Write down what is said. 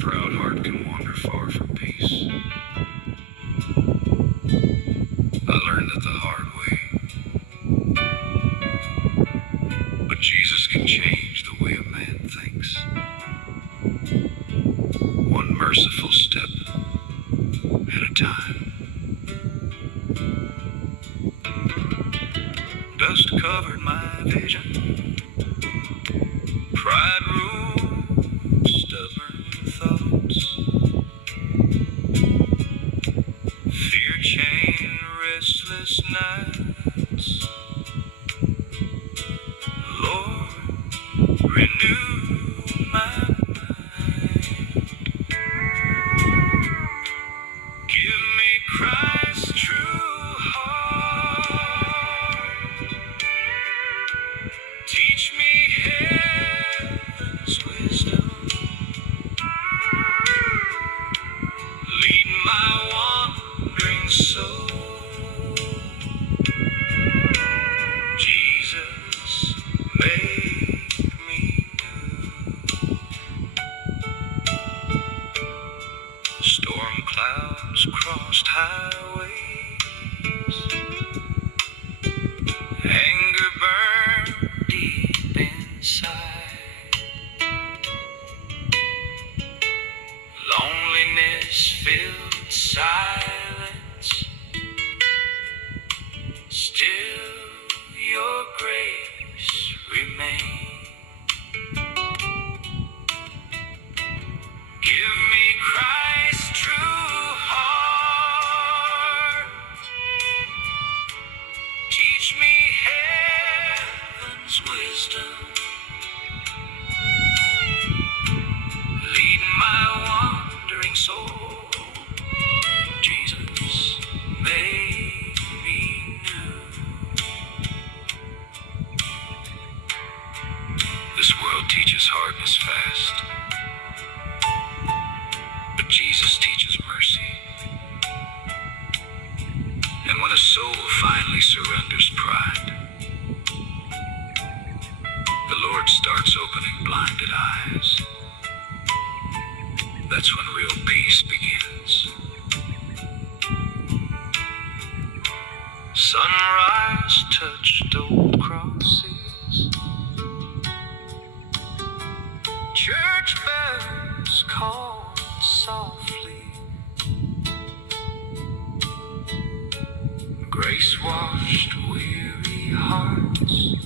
proud heart can wander far from peace. I learned that the hard way. But Jesus can change the way a man thinks. One merciful step at a time. Dust covered my vision. Pride ruled stubborn thoughts. Fear chained restless nights. Lord, renew my mind. Give me Christ's true heart. Teach me heaven's wisdom. Lead my wandering soul. Jesus, make me new. Storm clouds crossed highways. Anger burned deep inside. Loneliness filled silence. Still your grace remains. Give me Christ's true heart. Teach me heaven's wisdom. Lead my wandering soul. Jesus, make me new. This world teaches hardness fast, but Jesus teaches mercy. And when a soul finally surrenders pride, the Lord starts opening blinded eyes. That's when real peace begins. Sunrise touched old crosses. Church bells called softly. Grace washed weary hearts.